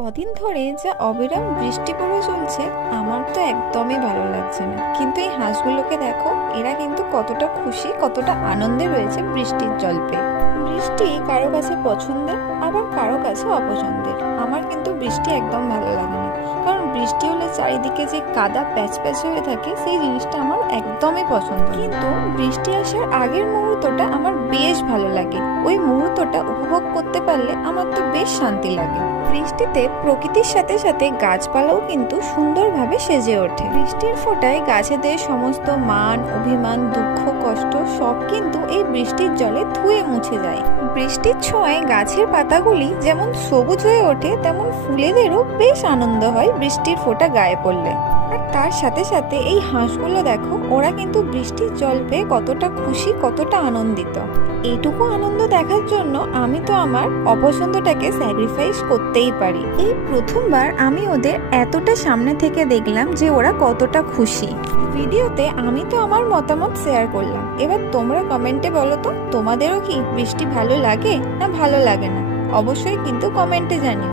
কদিন ধরে যা অবিরাম বৃষ্টি পড়ে চলছে আমার তো একদমই ভালো লাগছে না। কিন্তু এই হাঁসগুলোকে দেখো, এরা কিন্তু কতটা খুশি, কতটা আনন্দে রয়েছে বৃষ্টির জল পেয়ে। বৃষ্টি কারো কাছে পছন্দের, আবার কারো কাছে অপছন্দের। আমার কিন্তু বৃষ্টি একদম ভালো লাগে না, কারণ বৃষ্টি হলে চারিদিকে যে কাদা প্যাচ প্যাচ হয়ে থাকে, সেই জিনিসটা আমার একদমই পছন্দ না। কিন্তু বৃষ্টি আসার আগের মুহূর্তটা আমার বেশ ভালো লাগে। ওই মুহূর্তটা উপভোগ করতে পারলে আমার তো বেশ শান্তি লাগে। বৃষ্টিতে প্রকৃতির সাথে সাথে গাছপালাও কিন্তু সুন্দরভাবে সেজে ওঠে। বৃষ্টির ফোঁটায় গাছেদের সমস্ত মান অভিমান, দুঃখ, কষ্ট সব কিন্তু এই বৃষ্টির জলে ধুয়ে মুছে যায়। বৃষ্টির ছোঁয়ায় গাছের পাতাগুলি যেমন সবুজ হয়ে ওঠে, তেমন ফুলেদেরও বেশ আনন্দ হয় বৃষ্টির ফোঁটা গায়ে পড়লে। আর তার সাথে সাথে এই হাঁসগুলো দেখো, ওরা কিন্তু বৃষ্টির জল পেয়ে কতটা খুশি, কতটা আনন্দিত। এইটুকু আনন্দ দেখার জন্য আমি তো আমার অপছন্দটাকে স্যাক্রিফাইস করতেই পারি। এই প্রথমবার আমি ওদের এতটা সামনে থেকে দেখলাম যে ওরা কতটা খুশি। ভিডিওতে আমি তো আমার মতামত শেয়ার করলাম, এবার তোমরা কমেন্টে বলো তো, তোমাদেরও কি বৃষ্টি ভালো লাগে না ভালো লাগে না? অবশ্যই কিন্তু কমেন্টে জানিও।